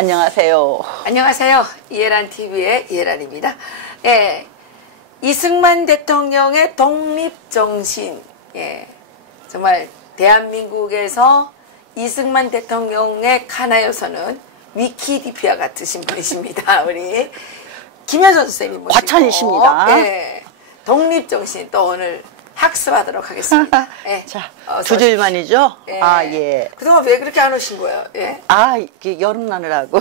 안녕하세요. 안녕하세요. 이해란 TV의 이해란입니다. 예, 이승만 대통령의 독립정신, 예, 정말 대한민국에서 이승만 대통령의 카나요서는 위키디피아 같으신 분이십니다. 우리 김여정 선생님 모시고. 과찬이십니다. 예, 독립정신 또 오늘 학습하도록 하겠습니다. 예. 자, 두 줄만이죠? 예. 아, 예. 그동안 왜 그렇게 안 오신 거예요? 예. 아, 이게 여름 나느라고.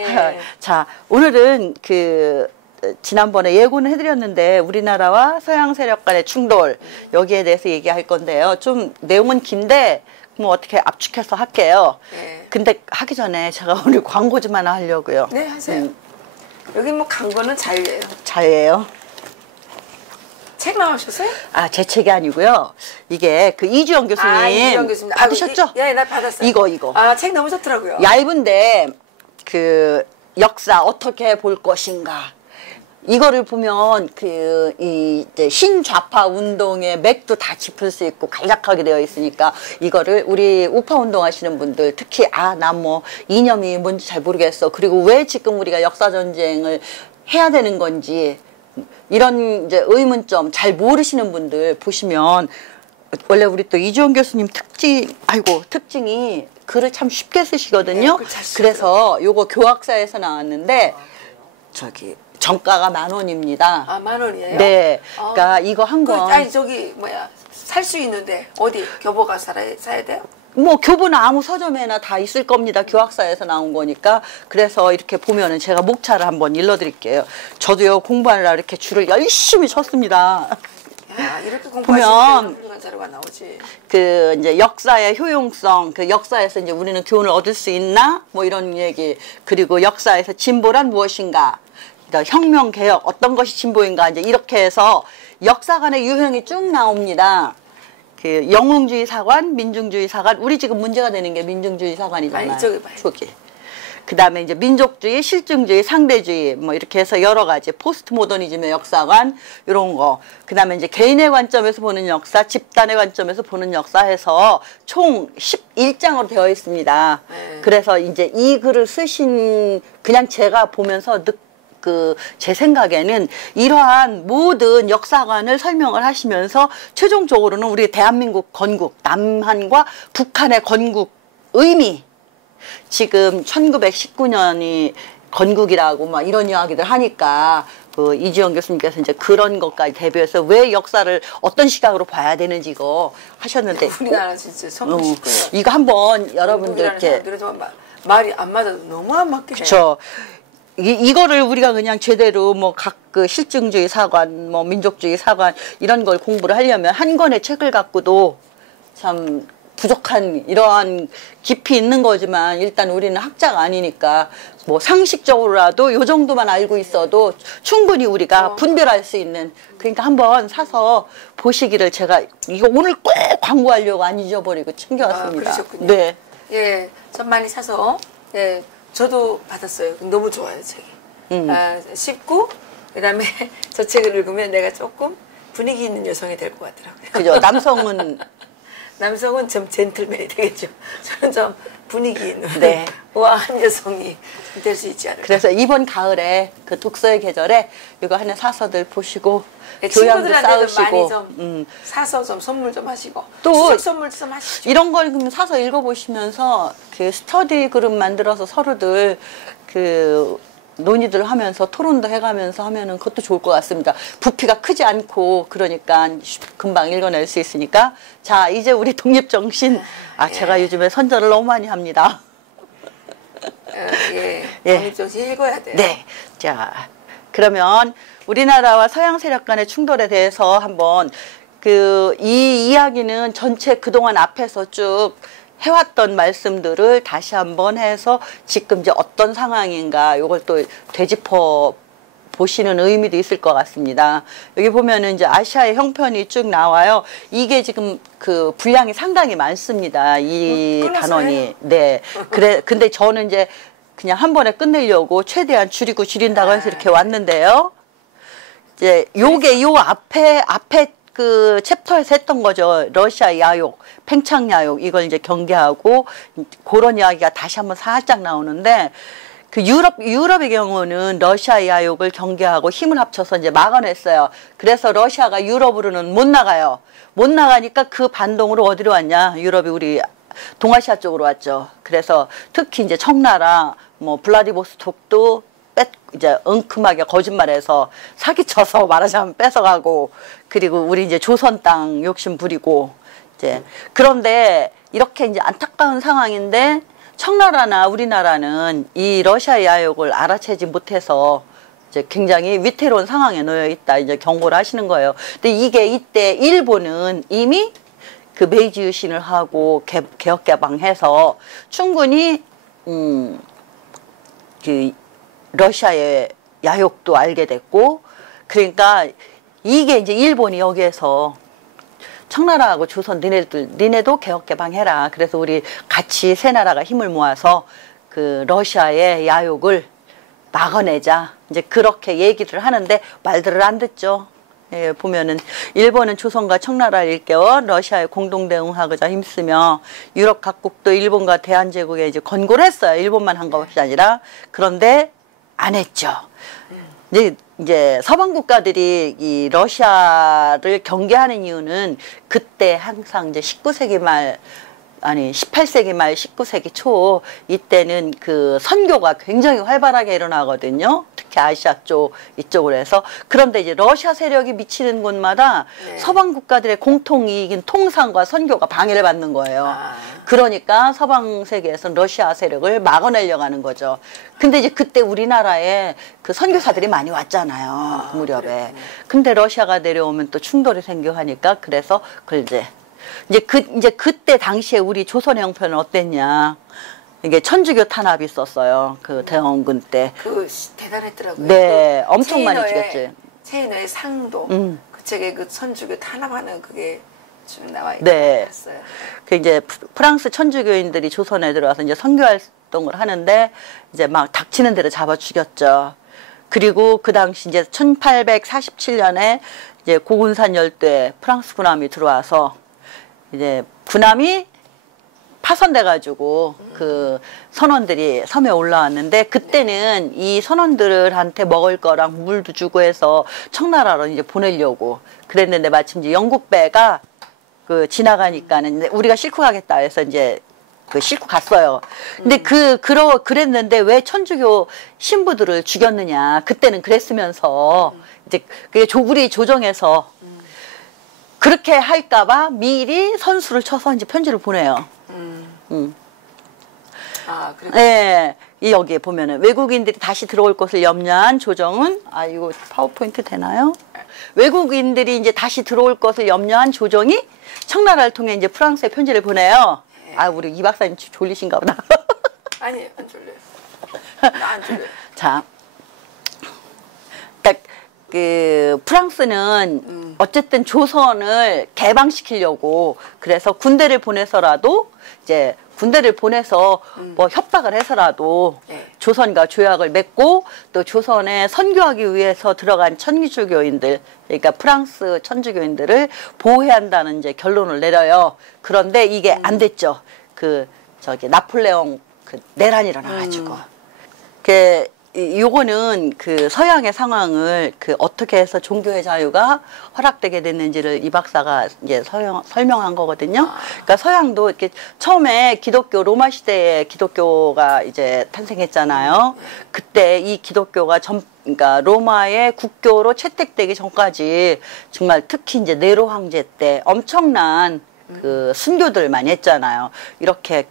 예. 자, 오늘은 지난번에 예고는 해드렸는데 우리나라와 서양 세력 간의 충돌, 여기에 대해서 얘기할 건데요. 좀 내용은 긴데 뭐 어떻게 압축해서 할게요. 예. 근데 하기 전에 제가 오늘 광고 좀 하나 하려고요. 네, 하세요. 여기 뭐 광고는 자유예요. 자유예요. 책 나오셨어요? 아, 제 책이 아니고요. 이게 이주영 교수님. 이주영 교수님. 받으셨죠? 예, 나 받았어요. 이거. 아, 책 너무 좋더라고요. 얇은데 역사 어떻게 볼 것인가. 이거를 보면 이제 신좌파 운동의 맥도 다 짚을 수 있고 간략하게 되어 있으니까 이거를 우리 우파 운동하시는 분들 특히 난 뭐 이념이 뭔지 잘 모르겠어. 그리고 왜 지금 우리가 역사 전쟁을 해야 되는 건지 이런 이제 의문점 잘 모르시는 분들 보시면 원래 우리 또 이주영 교수님 특징이 글을 참 쉽게 쓰시거든요. 네, 그래서 요거 교학사에서 나왔는데 정가가 10,000원입니다. 아, 10,000원이에요? 네. 그러니까 이거 한 권. 아니 살 수 있는데 어디 교보가 사야 돼요? 뭐 교보는 아무 서점에나 다 있을 겁니다. 교학사에서 나온 거니까. 그래서 이렇게 보면은 제가 목차를 한번 일러드릴게요. 저도요 공부하느라 이렇게 줄을 열심히 쳤습니다. 야, 이렇게 공부하시면 훌륭한 자료가 나오지. 이제 역사의 효용성, 역사에서 이제 우리는 교훈을 얻을 수 있나? 뭐 이런 얘기. 그리고 역사에서 진보란 무엇인가? 혁명, 개혁, 어떤 것이 진보인가? 이제 이렇게 해서 역사관의 유형이 쭉 나옵니다. 영웅주의 사관, 민중주의 사관. 우리 지금 문제가 되는 게 민중주의 사관이잖아요. 저기. 그 다음에 이제 민족주의, 실증주의, 상대주의, 뭐 이렇게 해서 여러 가지 포스트 모더니즘의 역사관, 이런 거. 그 다음에 이제 개인의 관점에서 보는 역사, 집단의 관점에서 보는 역사 해서 총 11장으로 되어 있습니다. 그래서 이제 이 글을 쓰신, 그냥 제가 보면서 제 생각에는 이러한 모든 역사관을 설명을 하시면서 최종적으로는 우리 대한민국 건국, 남한과 북한의 건국 의미, 지금 1919년이 건국이라고 막 이런 이야기들 하니까 이주영 교수님께서 이제 그런 것까지 대비해서 왜 역사를 어떤 시각으로 봐야 되는지 이거 하셨는데 우리나라 진짜 1919년 이거 한번 여러분들께 말이 안 맞아도 너무 안 맞게 그렇죠. 이거를 우리가 그냥 제대로 뭐 각 실증주의 사관, 뭐 민족주의 사관 이런 걸 공부를 하려면 한 권의 책을 갖고도 참 부족한 이러한 깊이 있는 거지만 일단 우리는 학자가 아니니까 뭐 상식적으로라도 요 정도만 알고 있어도 충분히 우리가 분별할 수 있는 그러니까 한번 사서 보시기를 제가 이거 오늘 꼭 광고하려고 안 잊어버리고 챙겨왔습니다. 그러셨군요. 네. 예, 좀 많이 사서 예, 저도 받았어요. 너무 좋아요, 책이. 쉽고 그다음에 저 책을 읽으면 내가 조금 분위기 있는 여성이 될 것 같더라고요. 그죠. 남성은 좀 젠틀맨이 되겠죠. 저는 좀 분위기 있는 우아한 여성이 될 수 있지 않을까. 그래서 이번 가을에 독서의 계절에 이거 하나 사서들 보시고 교양도 쌓으시고 많이 좀 사서 좀 선물 좀 하시고 또 추석 선물 좀 하시죠. 이런 걸 그럼 사서 읽어보시면서 스터디 그룹 만들어서 서로들 논의들 하면서 토론도 해가면서 하면은 그것도 좋을 것 같습니다. 부피가 크지 않고 그러니까 금방 읽어낼 수 있으니까 자 이제 우리 독립정신 제가 요즘에 선전을 너무 많이 합니다. 독립정신 읽어야 돼요. 네. 자 그러면 우리나라와 서양 세력 간의 충돌에 대해서 한번 이 이야기는 전체 그동안 앞에서 쭉 해왔던 말씀들을 다시 한번 해서 지금 이제 어떤 상황인가 이걸 또 되짚어 보시는 의미도 있을 것 같습니다. 여기 보면은 이제 아시아의 형편이 쭉 나와요. 이게 지금 분량이 상당히 많습니다. 이 단원이. 네. 근데 저는 이제 그냥 한 번에 끝내려고 최대한 줄인다고 해서 이렇게 왔는데요. 이제 요게 요 앞에 그 챕터에서 했던 거죠. 러시아 야욕, 팽창 야욕 이걸 이제 경계하고 그런 이야기가 다시 한번 살짝 나오는데 그 유럽의 경우는 러시아 야욕을 경계하고 힘을 합쳐서 이제 막아냈어요. 그래서 러시아가 유럽으로는 못 나가요. 못 나가니까 그 반동으로 어디로 왔냐? 유럽이 우리 동아시아 쪽으로 왔죠. 그래서 특히 이제 청나라, 뭐 블라디보스톡도 이제 엉큼하게 거짓말해서 사기쳐서 말하자면 뺏어가고 그리고 우리 이제 조선 땅 욕심 부리고 이제 그런데 이렇게 이제 안타까운 상황인데 청나라나 우리나라는 이 러시아 야욕을 알아채지 못해서 이제 굉장히 위태로운 상황에 놓여 있다 이제 경고를 하시는 거예요. 근데 이게 이때 일본은 이미 그 메이지 유신을 하고 개혁 개방해서 충분히 그 러시아의 야욕도 알게 됐고 그러니까 이게 이제 일본이 여기에서 청나라하고 조선 니네도 개혁 개방해라. 그래서 우리 같이 세 나라가 힘을 모아서 그 러시아의 야욕을 막아내자. 이제 그렇게 얘기를 하는데 말들을 안 듣죠. 예, 보면은 일본은 조선과 청나라를 일깨워 러시아에 공동 대응하고자 힘쓰며 유럽 각국도 일본과 대한제국에 이제 권고를 했어요. 일본만 한 것이 아니라. 그런데 안 했죠. 이제 서방 국가들이 이 러시아를 경계하는 이유는 그때 항상 이제 19세기 말 아니 18세기 말 19세기 초 이때는 그 선교가 굉장히 활발하게 일어나거든요. 특히 아시아 쪽 이쪽으로 해서 그런데 이제 러시아 세력이 미치는 곳마다 네. 서방 국가들의 공통 이익인 통상과 선교가 방해를 받는 거예요. 그러니까 서방 세계에서는 러시아 세력을 막아내려고 하는 거죠. 근데 이제 그때 우리나라에 그 선교사들이 많이 왔잖아요. 그 무렵에. 근데 러시아가 내려오면 또 충돌이 생겨하니까 그래서 그걸 이제 그때 당시에 우리 조선의 형편은 어땠냐. 이게 천주교 탄압이 있었어요. 그 대원군 때. 그 대단했더라고요. 네, 그 엄청 많이 죽였지. 체인어의 상도. 그 책에 그 천주교 탄압하는 그게 좀 나와 있어요. 네. 그 이제 프랑스 천주교인들이 조선에 들어와서 이제 선교 활동을 하는데 이제 막 닥치는 대로 잡아 죽였죠. 그리고 그 당시 이제 1847년에 이제 고군산 열도에 프랑스 군함이 들어와서 이제 군함이 파손돼가지고 그 선원들이 섬에 올라왔는데 그때는 이 선원들한테 먹을 거랑 물도 주고 해서 청나라로 이제 보내려고 그랬는데 마침 이제 영국 배가 그 지나가니까는 우리가 싣고 가겠다 해서 이제 그 싣고 갔어요. 근데 그랬는데 왜 천주교 신부들을 죽였느냐. 그때는 그랬으면서 이제 그게 우리 조정에서 그렇게 할까봐 미리 선수를 쳐서 이제 편지를 보내요. 아, 그래. 네, 여기에 보면은 외국인들이 다시 들어올 것을 염려한 조정은 이거 파워포인트 되나요? 외국인들이 이제 다시 들어올 것을 염려한 조정이 청나라를 통해 이제 프랑스에 편지를 보내요. 네. 우리 이 박사님 졸리신가 보다. 아니, 안 졸려요. 나 안 졸려요. 자, 딱 그 프랑스는 어쨌든 조선을 개방시키려고 그래서 군대를 보내서라도 이제 군대를 보내서 뭐 협박을 해서라도 네. 조선과 조약을 맺고 또 조선에 선교하기 위해서 들어간 천주교인들 그러니까 프랑스 천주교인들을 보호해야 한다는 이제 결론을 내려요. 그런데 이게 안 됐죠. 나폴레옹 내란이 일어나가지고 요거는 그 서양의 상황을 어떻게 해서 종교의 자유가 허락되게 됐는지를 이 박사가 이제 설명한 거거든요. 그러니까 서양도 이렇게 처음에 기독교 로마 시대에 기독교가 이제 탄생했잖아요. 그때 이 기독교가 그러니까 로마의 국교로 채택되기 전까지 정말 특히 이제 네로 황제 때 엄청난 그 순교들 많이 했잖아요. 이렇게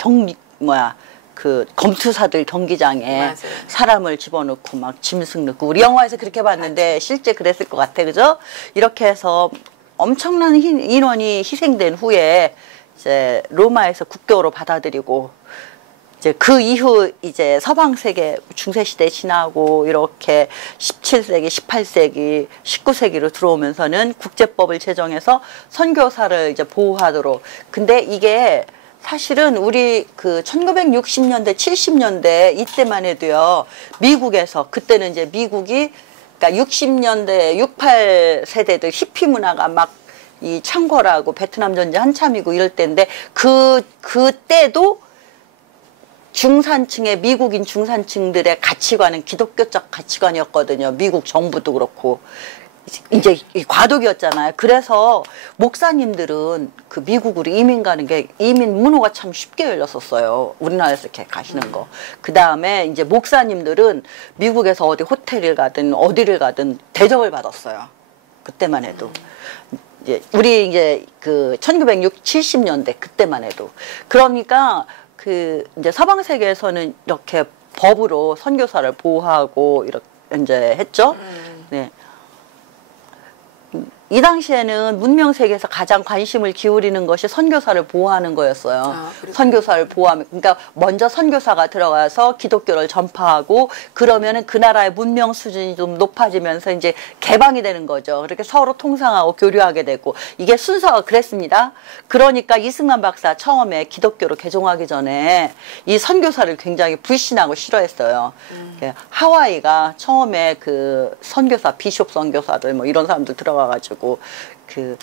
검투사들 경기장에 맞아요. 사람을 집어넣고 막 짐승 넣고 우리 영화에서 그렇게 봤는데 실제 그랬을 것 같아. 그죠? 이렇게 해서 엄청난 인원이 희생된 후에 이제 로마에서 국교로 받아들이고 이제 그 이후 이제 서방 세계 중세 시대 지나고 이렇게 17세기, 18세기, 19세기로 들어오면서는 국제법을 제정해서 선교사를 이제 보호하도록. 근데 이게 사실은 우리 1960년대, 70년대 이때만 해도요, 미국에서, 그때는 이제 미국이, 그러니까 60년대, 68세대도 히피 문화가 막 이 창궐하고 베트남 전쟁 한참이고 이럴 때인데 그때도 중산층의 미국인 중산층들의 가치관은 기독교적 가치관이었거든요. 미국 정부도 그렇고 이제 과도기였잖아요. 그래서 목사님들은 그 미국으로 이민 가는 게 이민 문호가 참 쉽게 열렸었어요. 우리나라에서 이렇게 가시는 거. 그 다음에 이제 목사님들은 미국에서 어디 호텔을 가든 어디를 가든 대접을 받았어요. 그때만 해도. 우리 이제 그 1970년대 그때만 해도. 그러니까 그 이제 서방 세계에서는 이렇게 법으로 선교사를 보호하고 이렇게 이제 했죠. 네. 이 당시에는 문명 세계에서 가장 관심을 기울이는 것이 선교사를 보호하는 거였어요. 아, 선교사를 보호하면, 그러니까 먼저 선교사가 들어가서 기독교를 전파하고 그러면은 그 나라의 문명 수준이 좀 높아지면서 이제 개방이 되는 거죠. 그렇게 서로 통상하고 교류하게 되고 이게 순서가 그랬습니다. 그러니까 이승만 박사 처음에 기독교로 개종하기 전에 이 선교사를 굉장히 불신하고 싫어했어요. 하와이가 처음에 그 선교사, 비숍 선교사들 뭐 이런 사람들 들어가가지고 그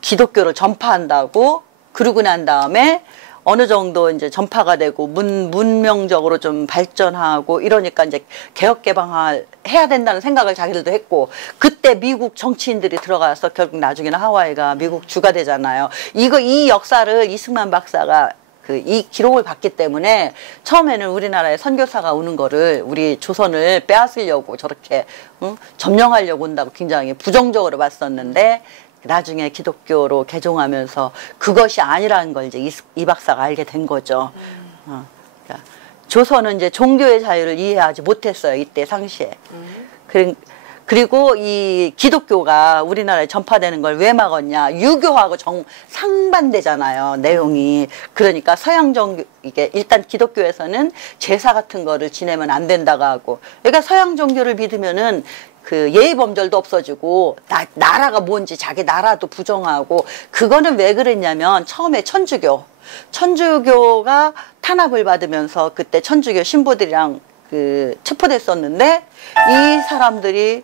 기독교를 전파한다고 그러고 난 다음에 어느 정도 이제 전파가 되고 문명적으로 좀 발전하고 이러니까 이제 개혁 개방을 해야 된다는 생각을 자기들도 했고 그때 미국 정치인들이 들어가서 결국 나중에는 하와이가 미국 주가 되잖아요. 이 역사를 이승만 박사가 이 기록을 봤기 때문에 처음에는 우리나라에 선교사가 오는 거를 우리 조선을 빼앗으려고 저렇게 점령하려고 온다고 굉장히 부정적으로 봤었는데 나중에 기독교로 개종하면서 그것이 아니라는 걸 이제 이 박사가 알게 된 거죠. 그러니까 조선은 이제 종교의 자유를 이해하지 못했어요. 이때 상시에. 그리고 이 기독교가 우리나라에 전파되는 걸 왜 막았냐. 유교하고 상반되잖아요. 내용이. 그러니까 서양종, 이게 일단 기독교에서는 제사 같은 거를 지내면 안 된다고 하고. 그러니까 서양 종교를 믿으면은 그 예의범절도 없어지고 나라가 뭔지 자기 나라도 부정하고 그거는 왜 그랬냐면 처음에 천주교가 탄압을 받으면서 그때 천주교 신부들이랑 그 체포됐었는데 이 사람들이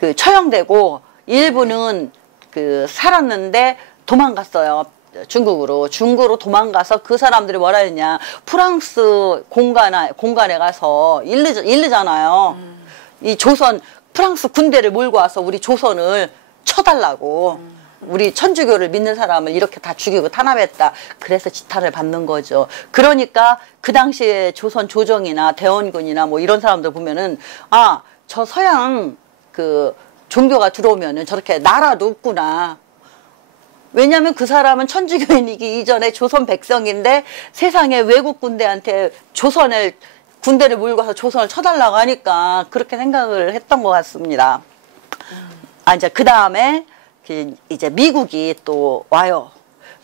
그 처형되고 일부는 그 살았는데 도망갔어요. 중국으로 도망가서 그 사람들이 뭐라 했냐. 프랑스 공간에 가서 일르잖아요. 이 조선 프랑스 군대를 몰고 와서 우리 조선을 쳐달라고. 우리 천주교를 믿는 사람을 이렇게 다 죽이고 탄압했다. 그래서 지탄을 받는 거죠. 그러니까 그 당시에 조선 조정이나 대원군이나 뭐 이런 사람들 보면은 아, 저 서양 그 종교가 들어오면은 저렇게 나라도 없구나. 왜냐하면 그 사람은 천주교인이기 이전에 조선 백성인데 세상에 외국 군대한테 군대를 몰고 와서 조선을 쳐달라고 하니까 그렇게 생각을 했던 것 같습니다. 이제 그 다음에 이제 미국이 또 와요.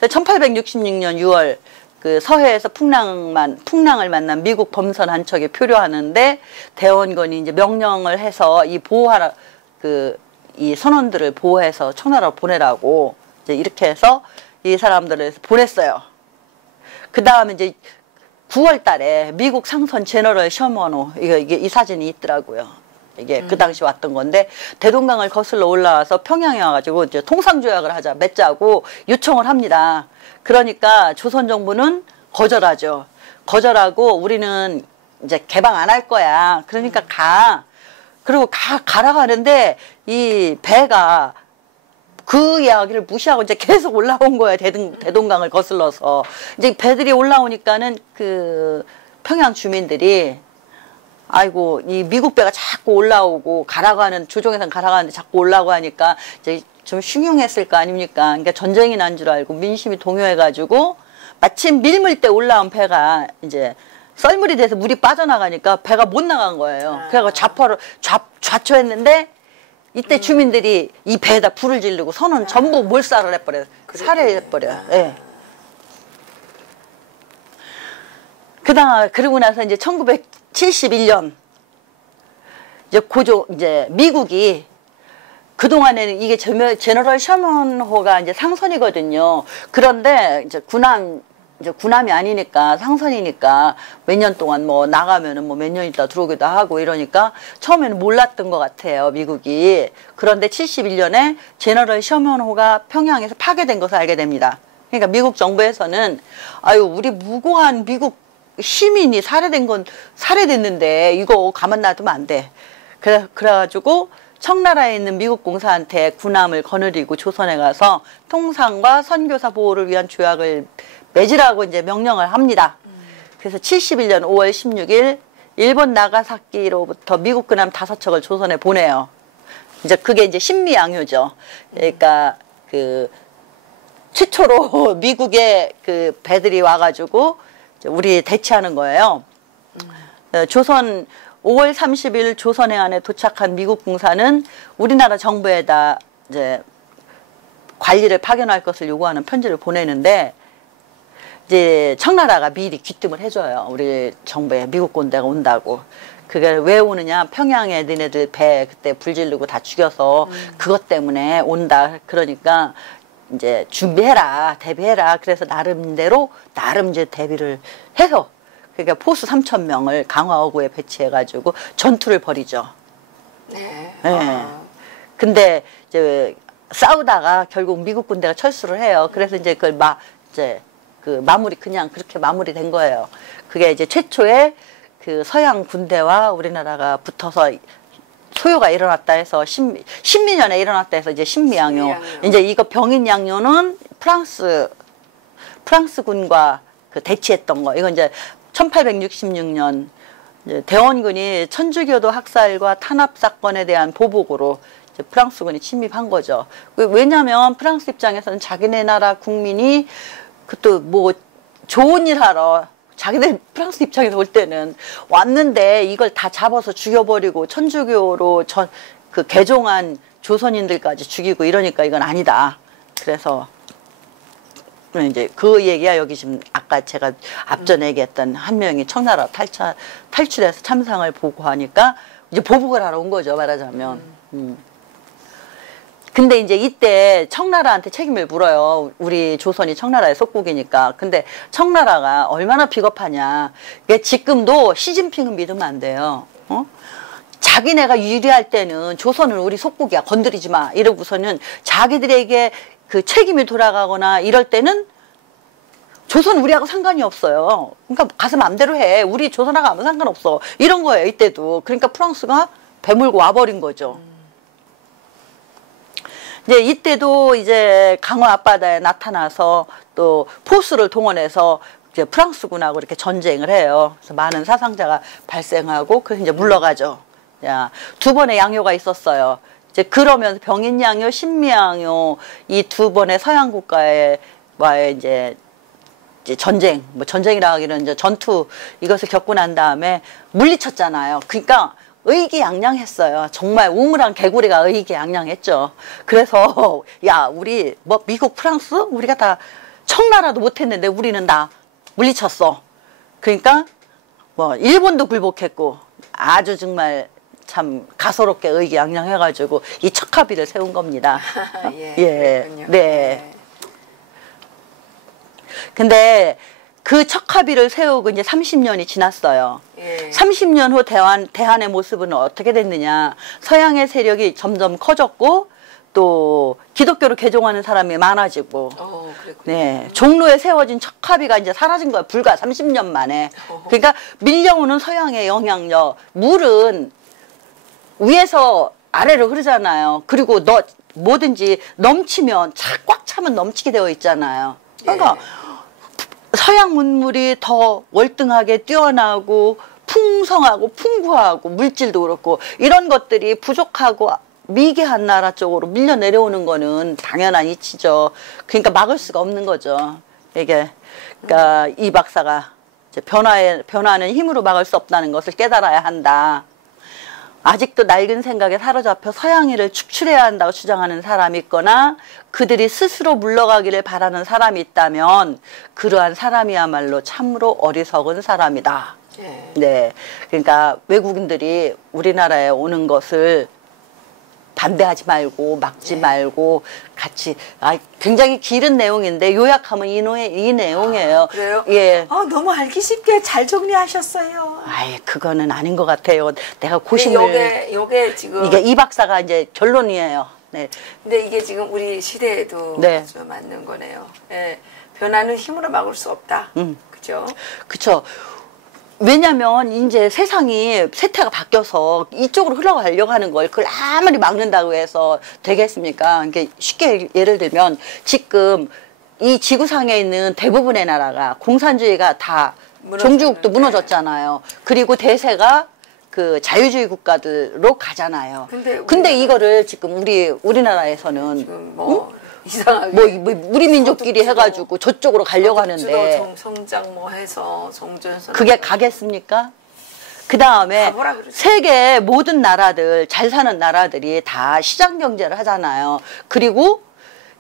그래서 1866년 6월 그 서해에서 풍랑을 만난 미국 범선 한 척이 표류하는데 대원군이 이제 명령을 해서 이 선원들을 보호해서 청나라로 보내라고 이제 이렇게 해서 이 사람들을 보냈어요. 그 다음에 이제 9월 달에 미국 상선 제너럴 셔먼호 이게 이 사진이 있더라고요. 이게 그 당시 왔던 건데 대동강을 거슬러 올라와서 평양에 와가지고 이제 통상조약을 맺자고 요청을 합니다. 그러니까 조선 정부는 거절하죠. 거절하고 우리는 이제 개방 안 할 거야. 그러니까 가. 그리고 가라고 하는데 이 배가 그 이야기를 무시하고 이제 계속 올라온 거예요. 대동강을 거슬러서. 이제 배들이 올라오니까는 그 평양 주민들이 아이고 이 미국 배가 자꾸 올라오고 조종해서 가라고 하는데 자꾸 올라오고 하니까 이제 좀 흉흉했을 거 아닙니까? 그러니까 전쟁이 난 줄 알고 민심이 동요해가지고 마침 밀물 때 올라온 배가 이제 썰물이 돼서 물이 빠져나가니까 배가 못 나간 거예요. 그래서 좌초했는데 이때 주민들이 이 배에다 불을 지르고 선원 전부 몰살을 해버려요. 살해해버려요. 예. 그러고 나서 이제 1971년 이제 미국이 그동안에는 이게 제너럴 셔먼호가 이제 상선이거든요. 그런데 이제 군함 이제 군함이 아니니까 상선이니까 몇 년 동안 뭐 나가면은 뭐 몇 년 있다 들어오기도 하고 이러니까 처음에는 몰랐던 것 같아요, 미국이. 그런데 71년에 제너럴 셔먼호가 평양에서 파괴된 것을 알게 됩니다. 그러니까 미국 정부에서는 아유, 우리 무고한 미국 시민이 살해됐는데 이거 가만 놔두면 안 돼. 그래가지고 청나라에 있는 미국 공사한테 군함을 거느리고 조선에 가서 통상과 선교사 보호를 위한 조약을 맺으라고 이제 명령을 합니다. 그래서 71년 5월 16일 일본 나가사키로부터 미국 군함 5척을 조선에 보내요. 이제 그게 이제 신미양요죠. 그러니까 그 최초로 미국의 그 배들이 와가지고 우리 대치하는 거예요. 조선 5월 30일 조선해안에 도착한 미국 공사는 우리나라 정부에다 이제 관리를 파견할 것을 요구하는 편지를 보내는데 이제 청나라가 미리 귀뜸을 해줘요. 우리 정부에 미국 군대가 온다고. 그게 왜 오느냐? 평양에 너네들 배 그때 불지르고 다 죽여서 그것 때문에 온다. 그러니까 이제 준비해라, 대비해라. 그래서 나름대로 이제 대비를 해서 그러니까 포수 3,000명을 강화어구에 배치해가지고 전투를 벌이죠. 네. 네. 근데 이제 싸우다가 결국 미국 군대가 철수를 해요. 그래서 이제 그 마무리 그냥 그렇게 마무리된 거예요. 그게 이제 최초의 그 서양 군대와 우리나라가 붙어서 소요가 일어났다 해서 신미년에 일어났다 해서 이제 신미양요. 이제 이거 병인양요는 프랑스군과 그 대치했던 거. 이건 이제 1866년 대원군이 천주교도 학살과 탄압 사건에 대한 보복으로 이제 프랑스군이 침입한 거죠. 왜냐하면 프랑스 입장에서는 자기네 나라 국민이 그 뭐 좋은 일 하러 자기들 프랑스 입장에서 올 때는 왔는데 이걸 다 잡아서 죽여버리고 천주교로 그 개종한 조선인들까지 죽이고 이러니까 이건 아니다. 그래서 이제 그 얘기야. 여기 지금 아까 제가 앞전에 얘기했던 한 명이 청나라 탈출해서 참상을 보고하니까 이제 보복을 하러 온 거죠, 말하자면. 근데 이제 이때 청나라한테 책임을 물어요. 우리 조선이 청나라의 속국이니까. 근데 청나라가 얼마나 비겁하냐. 지금도 시진핑은 믿으면 안 돼요. 자기네가 유리할 때는 조선은 우리 속국이야, 건드리지 마 이러고서는 자기들에게 그 책임이 돌아가거나 이럴 때는 조선 우리하고 상관이 없어요. 그러니까 가서 맘대로 해. 우리 조선하고 아무 상관없어. 이런 거예요, 이때도. 그러니까 프랑스가 배물고 와버린 거죠. 이제 이때도 이제 강화 앞바다에 나타나서 또 포수를 동원해서 이제 프랑스군하고 이렇게 전쟁을 해요. 그래서 많은 사상자가 발생하고 그래서 이제 물러가죠. 야, 2번의 양요가 있었어요. 이제 그러면서 병인양요, 신미양요 이 2번의 서양 국가와의 이제 전쟁, 뭐 전쟁이라 하기는 이제 전투 이것을 겪고 난 다음에 물리쳤잖아요. 그러니까 의기양양했어요. 정말 우물한 개구리가 의기양양했죠. 그래서 야, 우리 뭐 미국, 프랑스 우리가 다 청나라도 못했는데 우리는 다 물리쳤어. 그러니까 뭐 일본도 굴복했고 아주 정말 참 가소롭게 의기양양해가지고 이 척합의를 세운 겁니다. 예, 예, 그렇군요. 네. 근데 그 척합의를 세우고 이제 30년이 지났어요. 예. 30년 후 대한의 모습은 어떻게 됐느냐. 서양의 세력이 점점 커졌고 또 기독교로 개종하는 사람이 많아지고 네, 종로에 세워진 척합의가 이제 사라진 거예요. 불과 30년 만에. 그러니까 밀려오는 서양의 영향력. 물은 위에서 아래로 흐르잖아요. 그리고 뭐든지 넘치면 꽉 차면 넘치게 되어 있잖아요. 그러니까 서양 문물이 더 월등하게 뛰어나고 풍성하고 풍부하고 물질도 그렇고 이런 것들이 부족하고 미개한 나라 쪽으로 밀려 내려오는 거는 당연한 이치죠. 그러니까 막을 수가 없는 거죠. 이게 그러니까 이 박사가 이제 변화는 힘으로 막을 수 없다는 것을 깨달아야 한다. 아직도 낡은 생각에 사로잡혀 서양의를 축출해야 한다고 주장하는 사람이 있거나 그들이 스스로 물러가기를 바라는 사람이 있다면 그러한 사람이야말로 참으로 어리석은 사람이다. 네. 그러니까 외국인들이 우리나라에 오는 것을 반대하지 말고 막지 말고 같이 굉장히 길은 내용인데 요약하면 이 내용이에요. 그래요? 예. 너무 알기 쉽게 잘 정리하셨어요. 아예 그거는 아닌 것 같아요. 내가 고심을 요게 지금 이게 이 박사가 이제 결론이에요. 네. 근데 이게 지금 우리 시대에도 네. 아주 맞는 거네요. 예. 변화는 힘으로 막을 수 없다. 그죠? 그쵸. 왜냐면 이제 세상이 세태가 바뀌어서 이쪽으로 흘러가려고 하는 걸 그걸 아무리 막는다고 해서 되겠습니까? 이게 쉽게 예를 들면 지금 이 지구상에 있는 대부분의 나라가 공산주의가 다 종주국도 무너졌잖아요. 그리고 대세가 그 자유주의 국가들로 가잖아요. 근데 이거를 지금 우리나라에서는 지금 뭐 이상하게 우리 민족끼리 해가지고 저쪽으로 가려고 하는데 성장 뭐 해서 종전선 그게 가겠습니까? 그 다음에 세계 모든 나라들 잘 사는 나라들이 다 시장 경제를 하잖아요. 그리고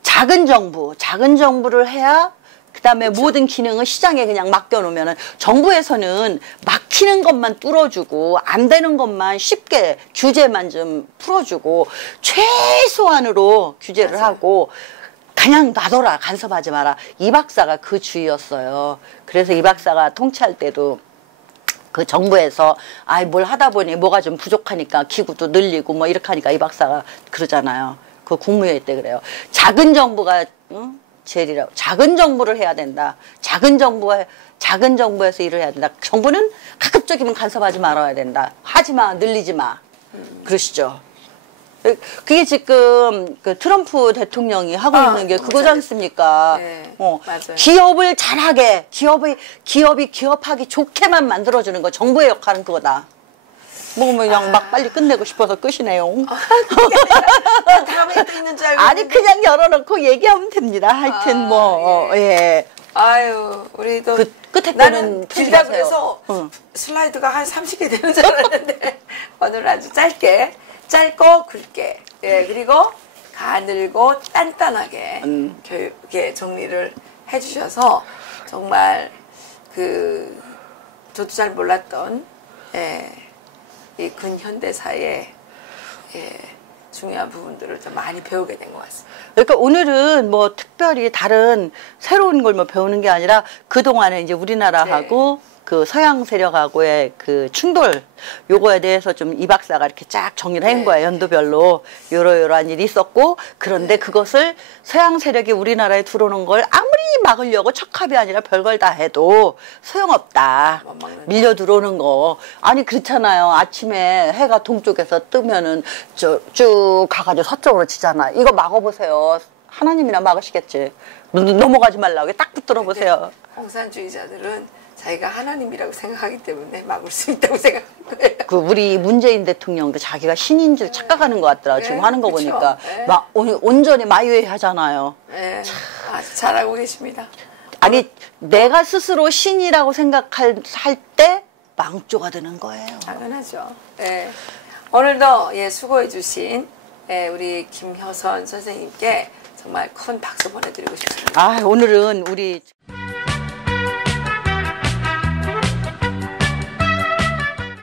작은 정부를 해야 그 다음에 모든 기능을 시장에 그냥 맡겨놓으면 정부에서는 막히는 것만 뚫어주고 안 되는 것만 쉽게 규제만 좀 풀어주고 최소한으로 규제를 하고 그냥 놔둬라, 간섭하지 마라. 이 박사가 그 주의였어요. 그래서 이 박사가 통치할 때도 그 정부에서 뭘 하다 보니 뭐가 좀 부족하니까 기구도 늘리고 뭐 이렇게 하니까 이 박사가 그러잖아요. 그 국무회의 때 그래요. 작은 정부가 제일이라고. 작은 정부를 해야 된다. 작은 정부에서 일을 해야 된다. 정부는 가급적이면 간섭하지 말아야 된다. 하지 마, 늘리지 마. 그러시죠. 그게 지금 그 트럼프 대통령이 하고 있는 게 그거지 않습니까? 네, 맞아요. 기업을 잘하게, 기업이 기업하기 좋게만 만들어주는 거. 정부의 역할은 그거다. 뭐 그냥 막 빨리 끝내고 싶어서 끝이네요. 다음에 또 있는 줄 알고. 아니 그냥 열어놓고 얘기하면 됩니다. 하여튼 예. 아유, 우리도 끝에 나는 길다 그래서 슬라이드가 한 30개 되는 줄 알았는데 오늘 아주 짧고 굵게, 예, 그리고 가늘고 단단하게 이렇게 정리를 해주셔서 정말 저도 잘 몰랐던 이 근현대사의 중요한 부분들을 좀 많이 배우게 된 것 같습니다. 그러니까 오늘은 뭐 특별히 다른 새로운 걸 뭐 배우는 게 아니라 그동안에 이제 우리나라하고 그 서양 세력하고의 그 충돌 요거에 대해서 좀 이 박사가 이렇게 쫙 정리를 한 거야. 연도별로 요러요러한 일이 있었고 그런데 그것을 서양 세력이 우리나라에 들어오는 걸 아무리 막으려고 척합이 아니라 별걸 다 해도 소용없다. 밀려 들어오는 거. 아니 그렇잖아요. 아침에 해가 동쪽에서 뜨면은 쭉 가가지고 서쪽으로 치잖아. 이거 막아보세요. 하나님이나 막으시겠지. 넘어가지 말라고 딱 붙들어 보세요. 공산주의자들은 자기가 하나님이라고 생각하기 때문에 막을 수 있다고 생각할 거예요. 우리 문재인 대통령도 자기가 신인 줄 착각하는 것 같더라. 지금 하는 거 그쵸? 보니까 막 온전히 마이웨이 하잖아요. 아주 잘하고 계십니다. 아니 내가 스스로 신이라고 생각할 때 망조가 되는 거예요. 당연하죠. 오늘도 수고해 주신 우리 김효선 선생님께 정말 큰 박수 보내드리고 싶습니다. 오늘은 우리